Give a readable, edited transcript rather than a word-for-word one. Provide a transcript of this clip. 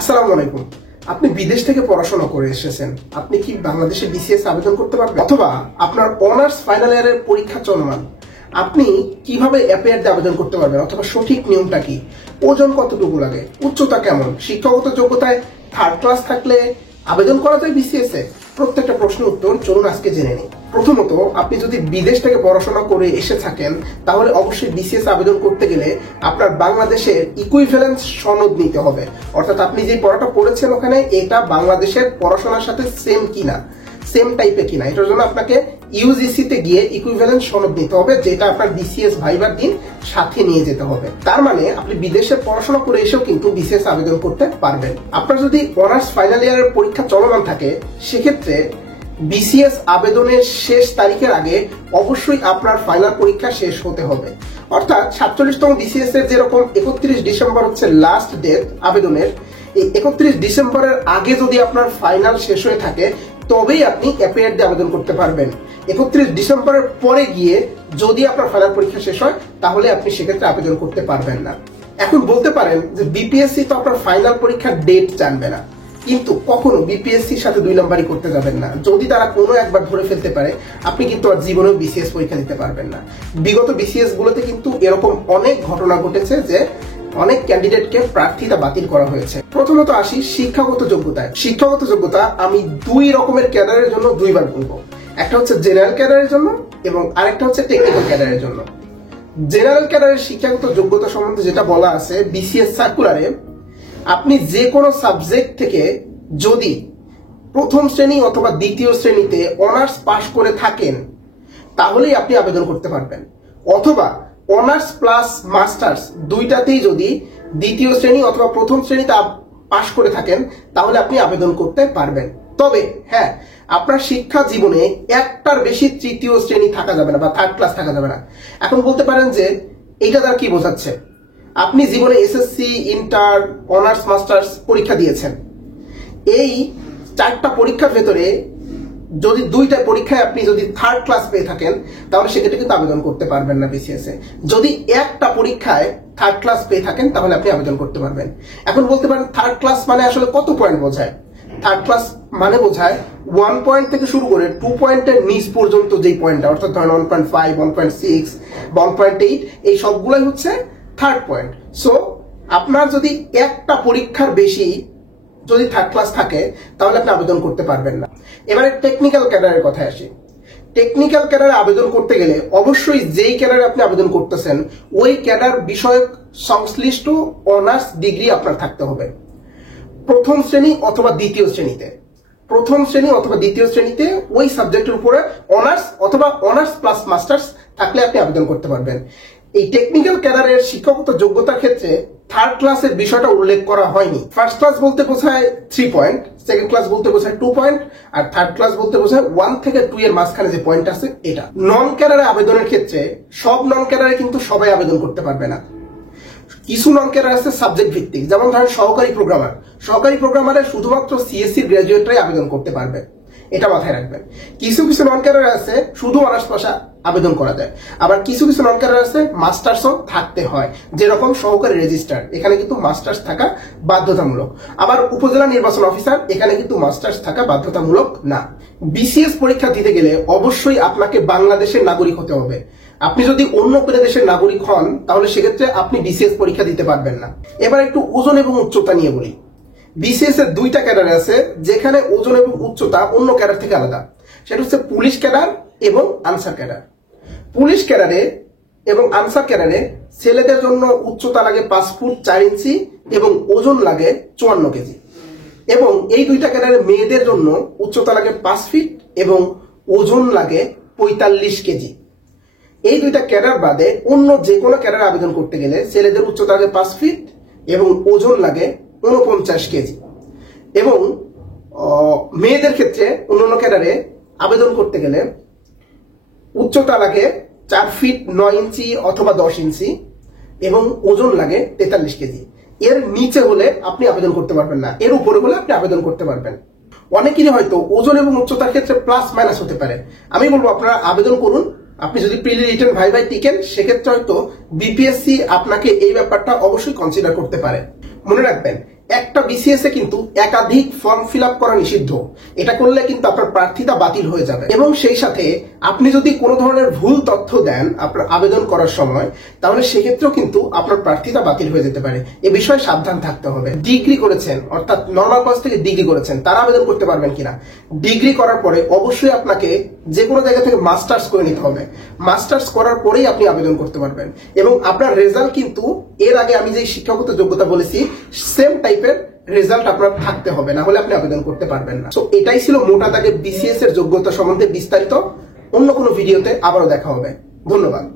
আসসালামু আলাইকুম। আপনি বিদেশ থেকে পড়াশোনা করে এসেছেন, আপনি কি বাংলাদেশে বিসিএস আবেদন করতে পারবেন? অথবা আপনার অনার্স ফাইনাল ইয়ারের পরীক্ষা চলমান, আপনি কিভাবে অ্যাপিয়ার আবেদন করতে পারবেন? অথবা সঠিক নিয়মটা কি? ওজন কতটুকু লাগে? উচ্চতা কেমন? শিক্ষাগত যোগ্যতায় থার্ড ক্লাস থাকলে আবেদন করা যায় বিসিএস এ? প্রত্যেকটা প্রশ্নের উত্তর চলুন আজকে জেনে নিই। প্রথমত, আপনি যদি বিদেশ থেকে পড়াশোনা করে এসে থাকেন তাহলে অবশ্যই বিসিএস আবেদন করতে গেলে আপনার বাংলাদেশের ইকুইভ্যালেন্স সনদ নিতে হবে। অর্থাৎ আপনি যে পড়াটা পড়েছেন ওখানে এটা বাংলাদেশের পড়াশোনার সাথে সেম কিনা, সেম টাইপের কিনা, এটার জন্য আপনাকে ইউজিসি তে গিয়ে ইকুইভ্যালেন্স সনদ নিতে হবে, যেটা আপনার বিসিএস ভাইবার দিন সাথে নিয়ে যেতে হবে। তার মানে আপনি বিদেশে পড়াশোনা করে এসেও কিন্তু বিসিএস আবেদন করতে পারবেন। আপনার যদি অনার্স ফাইনাল ইয়ারের পরীক্ষা চলমান থাকে সেক্ষেত্রে বিসিএস আবেদনের শেষ তারিখের আগে অবশ্যই আপনার ফাইনাল পরীক্ষা শেষ হতে হবে। অর্থাৎ 47তম বিসিএস এর যেরকম 31 ডিসেম্বর হচ্ছে লাস্ট ডেট আবেদনের, এই 31 ডিসেম্বরের আগে যদি আপনার ফাইনাল শেষ হয়ে থাকে তবেই আপনি অ্যাপিয়ার দিয়ে আবেদন করতে পারবেন। 31 ডিসেম্বরের পরে গিয়ে যদি আপনার ফাইনাল পরীক্ষা শেষ হয় তাহলে আপনি সেক্ষেত্রে আবেদন করতে পারবেন না। এখন বলতে পারেন যে বিপিএসসি তো আপনার ফাইনাল পরীক্ষার ডেট জানবে না, কিন্তু কখনো বিপিএসসির সাথে দুই নাম্বারই করতে যাবেন না। যদি তারা কোনো একবার ধরে ফেলতে পারে আপনি কিন্তু আর জীবনেও বিসিএস পরীক্ষা দিতে পারবেন না। বিগত বিসিএস গুলোতে কিন্তু এরকম অনেক ঘটনা ঘটেছে যে অনেক ক্যান্ডিডেটকে প্রার্থিতা বাতিল করা হয়েছে। প্রথমত আসি শিক্ষাগত যোগ্যতায়। শিক্ষাগত যোগ্যতা আমি দুই রকমের ক্যাডারের জন্য দুইবার বলবো, একটা হচ্ছে জেনারেল ক্যাডারের জন্য এবং আরেকটা হচ্ছে টেকনিক্যাল ক্যাডারের জন্য। জেনারেল ক্যাডারের শিক্ষাগত যোগ্যতা সম্বন্ধে যেটা বলা আছে বিসিএস সার্কুলারে, আপনি যে কোনো সাবজেক্ট থেকে যদি প্রথম শ্রেণী অথবা দ্বিতীয় শ্রেণীতে অনার্স পাশ করে থাকেন তাহলেই আপনি আবেদন করতে পারবেন, অথবা অনার্স প্লাস মাস্টার্স দুইটাতেই যদি দ্বিতীয় শ্রেণী অথবা প্রথম শ্রেণীতে পাশ করে থাকেন তাহলে আপনি আবেদন করতে পারবেন। তবে হ্যাঁ, আপনার শিক্ষা জীবনে একটার বেশি তৃতীয় শ্রেণী থাকা যাবে না বা থার্ড ক্লাস থাকা যাবে না। এখন বলতে পারেন যে এইটা তার কি বোঝাচ্ছে? আপনি জীবনে এসএসসি, ইন্টার, অনার্স, মাস্টার্স পরীক্ষা দিয়েছেন, এই চারটা পরীক্ষার ভেতরে যদি দুইটা পরীক্ষায় আপনি যদি থার্ড ক্লাস পেয়ে থাকেন তাহলে সেক্ষেত্রে কিন্তু আবেদন করতে পারবেন না বিসিএস এ। যদি একটা পরীক্ষায় থার্ড ক্লাস পেয়ে থাকেন তাহলে আপনি আবেদন করতে পারবেন। এখন বলতে পারেন থার্ড ক্লাস মানে আসলে কত পয়েন্ট বোঝায়? থার্ড ক্লাস মানে বোঝায় 1 পয়েন্ট থেকে শুরু করে 2 পয়েন্টের নিচ পর্যন্ত যেই পয়েন্টটা, অর্থাৎ ধরেন 1.5, 1.6, 1.8, এই সবগুলাই হচ্ছে থার্ড পয়েন্ট। সো আপনার যদি একটা পরীক্ষার বেশি যদি থার্ড ক্লাস থাকে তাহলে আপনি আবেদন করতে পারবেন না। এবারে টেকনিক্যাল ক্যাডারের কথায় আসি। টেকনিক্যাল ক্যাডারে আবেদন করতে গেলে অবশ্যই যেই ক্যাডারে আপনি আবেদন করতেছেন ওই ক্যাডার বিষয়ক সংশ্লিষ্ট অনার্স ডিগ্রি আপনার থাকতে হবে প্রথম শ্রেণী অথবা দ্বিতীয় শ্রেণীতে। প্রথম শ্রেণী অথবা দ্বিতীয় শ্রেণীতে ওই সাবজেক্টের উপরে অনার্স অথবা অনার্স প্লাস মাস্টার্স থাকলে আপনি আবেদন করতে পারবেন। এই টেকনিক্যাল ক্যাডারের শিক্ষাগত যোগ্যতার ক্ষেত্রে থার্ড ক্লাসের বিষয়টা উল্লেখ করা হয়নি। ফার্স্ট ক্লাস বলতে বোঝায় 3 পয়েন্ট, সেকেন্ড ক্লাস বলতে বোঝায় 2 পয়েন্ট, আর থার্ড ক্লাস বলতে বোঝায় 1 থেকে 2 এর মাঝখানে যে পয়েন্ট আছে এটা। নন ক্যাডারে আবেদনের ক্ষেত্রে সব নন ক্যাডারে কিন্তু সবাই আবেদন করতে পারবে না। কিছু নন ক্যাডার আছে সাবজেক্ট ভিত্তিক, যেমন ধরেন সহকারী প্রোগ্রামার। সহকারী প্রোগ্রামারে শুধুমাত্র সিএসসি গ্রাজুয়েটরাই আবেদন করতে পারবে, এটা মাথায় রাখবেন। কিছু কিছু নন ক্যাডার আছে শুধু অনার্স পাশে আবেদন করা যায়, আবার কিছু কিছু নন ক্যাডার আছে মাস্টার্সও থাকতে হয়, যেরকম সহকারী রেজিস্ট্রার, এখানে কিন্তু মাস্টার্স থাকা বাধ্যতামূলক। আবার উপজেলা নির্বাচন অফিসার, এখানে কিন্তু মাস্টার্স থাকা বাধ্যতামূলক না। বিসিএস পরীক্ষা দিতে গেলে অবশ্যই আপনাকে বাংলাদেশের নাগরিক হতে হবে। আপনি যদি অন্য কোনো দেশের নাগরিক হন তাহলে সেক্ষেত্রে আপনি বিসিএস পরীক্ষা দিতে পারবেন না। এবার একটু ওজন এবং উচ্চতা নিয়ে বলি। বিসিএস এর দুইটা ক্যাডার আছে যেখানে ওজন এবং উচ্চতা অন্য ক্যাডার থেকে আলাদা, সেটা হচ্ছে পুলিশ ক্যাডার এবং আনসার ক্যাডার। পুলিশ ক্যাডারে এবং আনসার ক্যাডারে ছেলেদের জন্য উচ্চতা লাগে 5 ফুট 4 ইঞ্চি এবং ওজন লাগে 54 কেজি, এবং এই দুইটা ক্যাডারে মেয়েদের জন্য উচ্চতা লাগে 5 ফিট এবং ওজন লাগে 45 কেজি। এই দুইটা ক্যাডার বাদে অন্য যে কোনো ক্যাডারে আবেদন করতে গেলে ছেলেদের উচ্চতা লাগে 5 ফিট এবং ওজন লাগে 49 কেজি, এবং মেয়েদের ক্ষেত্রে অন্যান্য ক্যাডারে আবেদন করতে গেলে উচ্চতা লাগে 4 ফিট 9 ইঞ্চি অথবা 10 ইঞ্চি এবং ওজন লাগে 43 কেজি। এর নিচে হলে আপনি আবেদন করতে পারবেন না, এর উপরে হলে আপনি আবেদন করতে পারবেন। অনেকেরই হয়তো ওজন এবং উচ্চতার ক্ষেত্রে প্লাস মাইনাস হতে পারে। আমি বলবো আপনারা আবেদন করুন, আপনি যদি প্রি রিটেন ভাইভায় টিকেন সেক্ষেত্রে হয়তো বিপিএসসি আপনাকে এই ব্যাপারটা অবশ্যই কনসিডার করতে পারে। মনে রাখবেন একটা বিসিএস এ কিন্তু একাধিক ফর্ম ফিল আপ করা নিষিদ্ধ। এটা করলে কিন্তু আপনার প্রার্থিতা বাতিল হয়ে যাবে, এবং সেই সাথে আপনি যদি কোনো ধরনের ভুল তথ্য দেন আপনার আবেদন করার সময়, তাহলে সেক্ষেত্রেও কিন্তু আপনার প্রার্থিতা বাতিল হয়ে যেতে পারে। এ বিষয়ে সাবধান থাকতে হবে। ডিগ্রি করেছেন, অর্থাৎ নর্মাল কলেজ থেকে ডিগ্রি করেছেন, তারা আবেদন করতে পারবেন কিনা? ডিগ্রি করার পরে অবশ্যই আপনাকে যে কোনো জায়গা থেকে মাস্টার্স করে নিতে হবে। মাস্টার্স করার পরেই আপনি আবেদন করতে পারবেন, এবং আপনার রেজাল্ট কিন্তু এর আগে আমি যে শিক্ষাগত যোগ্যতা বলেছি সেম টাইপের রেজাল্ট আপনার থাকতে হবে, না হলে আপনি আবেদন করতে পারবেন না। তো এটাই ছিল মোটা দাগে বিসিএস এর যোগ্যতা সম্বন্ধে বিস্তারিত। অন্য কোনো ভিডিওতে আবারও দেখা হবে। ধন্যবাদ।